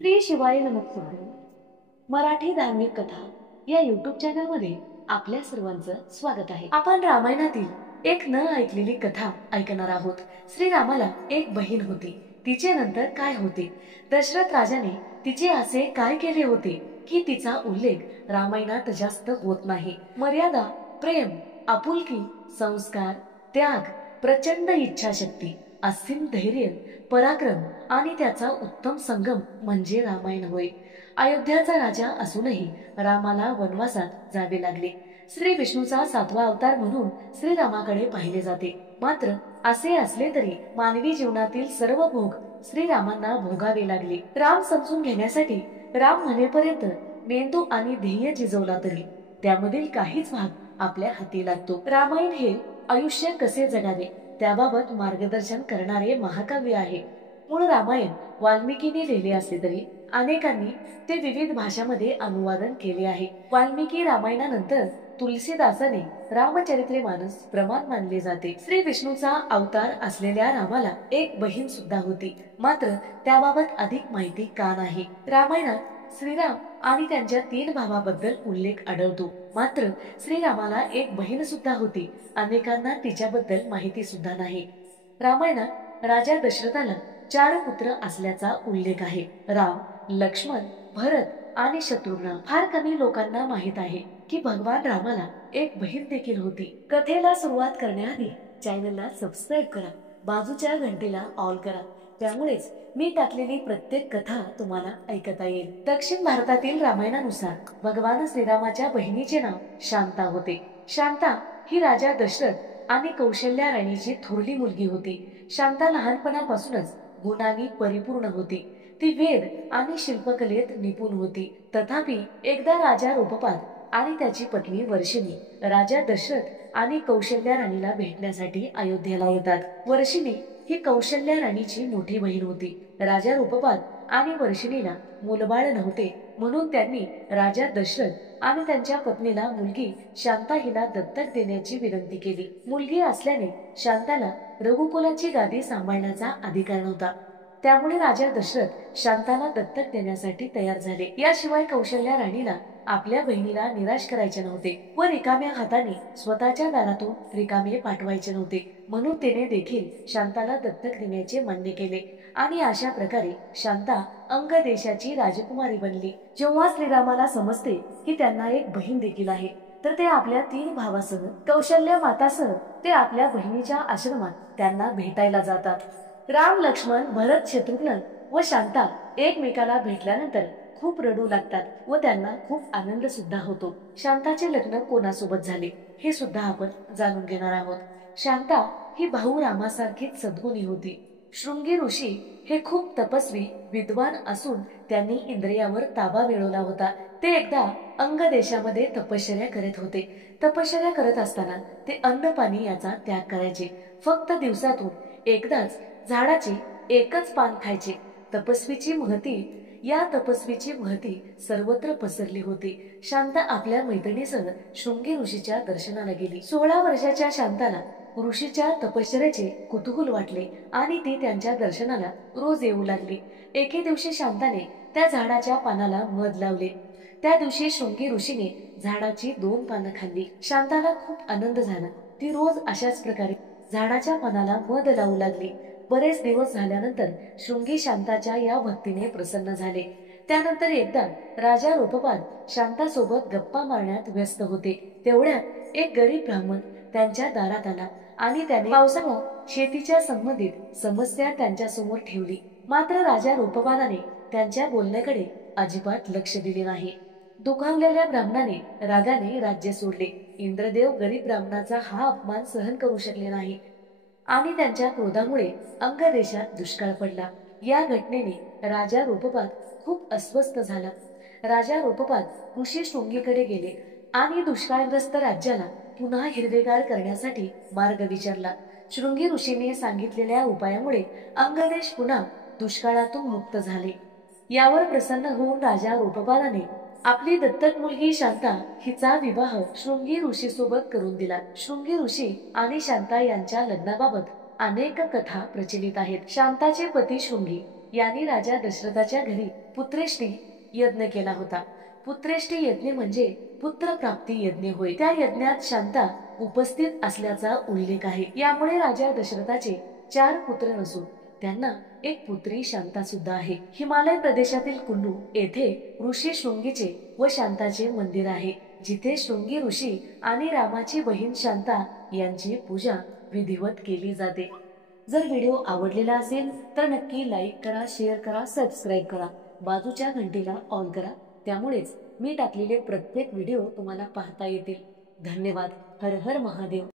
श्री शिवाय नमस्कार. मराठी धार्मिक कथा या युट्यूब चॅनलमध्ये आपल्या सर्वांचं स्वागत आहे. आपण रामायणातील एक न ऐकलेली कथा ऐकणार आहोत. श्रीरामाला एक बहीण होती. तिचे नंतर काय होते? दशरथ राजाने तिचे असे काय केले होते की तिचा उल्लेख रामायणात जास्त होत नाही? मर्यादा, प्रेम, आपुलकी, संस्कार, त्याग, प्रचंड इच्छाशक्ती, असीम धैर्य, पराक्रम आणि त्याचा उत्तम संगम म्हणजे रामायण होय. अयोध्याचा राजा असूनही रामाला वनवासात जावे लागले. श्री विष्णूचा 7वा अवतार म्हणून श्रीरामाकडे पाहिले जाते. मात्र असे असले तरी मानवी जीवनातील सर्व भोग श्रीरामांना भोगावे लागले. राम समजून घेण्यासाठी राम म्हणेपर्यंत मेंदू आणि ध्येय झिजवला तरी त्यामधील काहीच भाग आपल्या हाती लागतो. रामायण हे आयुष्य कसे जगावे त्याबाबत मार्गदर्शन करणारे महाकाव्य आहे. मूळ रामायण वाल्मिकीने लिहिले असले तरी अनेकांनी ते विविध भाषांमध्ये अनुवादन केले आहे. वाल्मिकी रामायणानंतर तुलसीदासाने रामचरितमानस प्रमाण मानले जाते. श्री विष्णूचा अवतार असलेल्या रामाला एक बहीण सुद्धा होती. मात्र त्याबाबत अधिक माहिती का नाही? रामायणात श्रीराम आणि त्यांच्या 3 भावाबद्दल उल्लेख आढळतो. मात्र श्रीरामाला एक बहीण सुद्धा होती. अनेकांना तिच्याबद्दल माहिती सुद्धा नाही. रामायणात राजा दशरथाला 4 पुत्र असल्याचा उल्लेख आहे. राम, लक्ष्मण, भरत आणि शत्रुघ्न. फार कमी लोकांना माहित आहे की भगवान रामाला एक बहीण देखील होती. कथेला सुरुवात करण्याआधी चॅनलला सबस्क्राईब करा, बाजूच्या घंटेला ऑल करा. त्यामुळेच मी टाकलेली प्रत्येक कथा तुम्हाला ऐकता येईल. दक्षिण भारतातील रामायणानुसार भगवान श्रीरामाच्या बहिणीचे नाव शांता होते. शांता ही राजा दशरथ आणि कौशल्या राणीची थोरली मुलगी होती. शांता लहानपणापासूनच गुणांनी परिपूर्ण होती. ती वेद आणि शिल्पकलेत निपुण होती. तथापि एकदा राजा रूपपाद आणि त्याची पत्नी वर्षिणी राजा दशरथ आणि कौशल्या राणीला भेटण्यासाठी अयोध्येला येतात. वर्षिणी ही कौशल्या राणीची मोठी बहीण होती. राजा रूपपाद आणि वर्षिणीला मुलबाळ नव्हते, म्हणून त्यांनी राजा दशरथ आणि त्यांच्या पत्नीला मुलगी शांता हिला दत्तक देण्याची विनंती केली. मुलगी असल्याने शांताला रघुकुलाची गादी सांभाळण्याचा अधिकार नव्हता. त्यामुळे राजा दशरथ शांताला दत्तक देण्यासाठी तयार झाले. याशिवाय कौशल्या राणीला आपल्या बहिणीला निराश करायचे नव्हते व रिकाम्या हाताने स्वतःच्या दारातून रिकामे पाठवायचे नव्हते, म्हणून तिने देखील शांताला दत्तक देण्याचे मान्य केले आणि अशा प्रकारे शांता अंग देशाची राजकुमारी बनली. जेव्हा श्रीरामाला समजते की त्यांना एक बहीण देखील आहे, तर ते आपल्या 3 भावासह कौशल्या मातासह ते आपल्या बहिणीच्या आश्रमात त्यांना भेटायला जातात. राम, लक्ष्मण, भरत, शत्रुघ्न व शांता एकमेकाला भेटल्यानंतर खूप रडू लागतात व त्यांना खूप आनंद सुद्धा होतो. शांताचे लग्न कोणासोबत झाले हे सुद्धा आपण जाणून घेणार आहोत. शांता ही भाऊ रामासारखीच सद्गुणी होती. शृंगी ऋषी हे खूप तपस्वी विद्वान असून त्यांनी इंद्रियावर ताबा मिळवला होता. ते एकदा अंग देशामध्ये तपश्चर्या करत होते. तपश्चर्या करत असताना ते अन्न पाणी याचा त्याग करायचे. फक्त दिवसातून एकदाच झाडाचे एकच पान खायचे. या तपस्वीची महती सर्वत्र पसरली होती. शांता आपल्या मैत्रिणीसह शृंगी ऋषीच्या दर्शनाला गेली. 16 वर्षाच्या शांताला ऋषीच्या तपश्चर्याचे कुतूहल वाटले आणि ती त्यांच्या दर्शनाला रोज येऊ लागली. एके दिवशी शांताने त्या झाडाच्या पानाला मध लावले. त्या दिवशी शृंगी ऋषीने झाडाची 2 पानं खाल्ली. शांताला खूप आनंद झाला. ती रोज अशाच प्रकारे झाडाच्या पानाला मध लावू लागली. बरेच दिवस झाल्यानंतर शृंगी शांताच्या या भक्तीने प्रसन्न झाले. त्यानंतर एकदा राजा रूपपाद शांतासोबत गप्पा मारण्यात व्यस्त होते. तेवढ्यात एक गरीब ब्राह्मण त्यांच्या दारात आला आणि त्याने पावसाळ्यात शेतीच्या संबंधित समस्या त्यांच्या समोर ठेवली. मात्र राजा रूपपादाने त्यांच्या बोलण्याकडे अजिबात लक्ष दिले नाही. दुखावलेल्या ब्राह्मणाने रागाने राज्य सोडले. इंद्रदेव गरीब ब्राह्मणाचा हा अपमान सहन करू शकले नाही आणि त्यांच्या क्रोधामुळे अंग देशात दुष्काळ पडला. या घटनेने राजा रूपपाद खूप अस्वस्थ झाला. राजा रूपपाद ऋषी शृंगीकडे गेले आणि दुष्काळग्रस्त राज्याला पुन्हा हिरवेगार करण्यासाठी मार्ग विचारला. शृंगी ऋषीने सांगितलेल्या उपायामुळे अंगदेश पुन्हा दुष्काळातून मुक्त झाले. यावर प्रसन्न होऊन राजा रूपपादाने आपली दत्तक मुलगी शांता हिचा विवाह शृंगी ऋषी सोबत करून दिला. शृंगी ऋषी आणि शांता यांच्या लग्नाबाबत अनेक कथा प्रचलित आहेत. शांताचे पती शृंगी यांनी राजा दशरथाच्या घरी पुत्रेष्टी यज्ञ केला होता। पुत्रेष्टी यज्ञ म्हणजे पुत्र प्राप्ती यज्ञ होय। त्या यज्ञात शांता उपस्थित असल्याचा उल्लेख आहे। यामुळे राजा दशरथाचे 4 पुत्र नसून त्यांना एक पुत्री शांता सुद्धा आहे। हिमालय प्रदेशातील कुल्लू येथे ऋषी शृंगीचे व शांताचे मंदिर आहे, जिथे शृंगी ऋषी आणि रामाची बहीण शांता यांची पूजा विधिवत केली जाते। जर व्हिडिओ आवडलेला असेल तर नक्की लाईक करा, शेअर करा, सबस्क्राईब करा, बाजूच्या घंटीला ऑन करा, त्यामुळेच मी टाकलेले प्रत्येक व्हिडिओ तुम्हाला पाहता येतील। धन्यवाद। हर हर महादेव।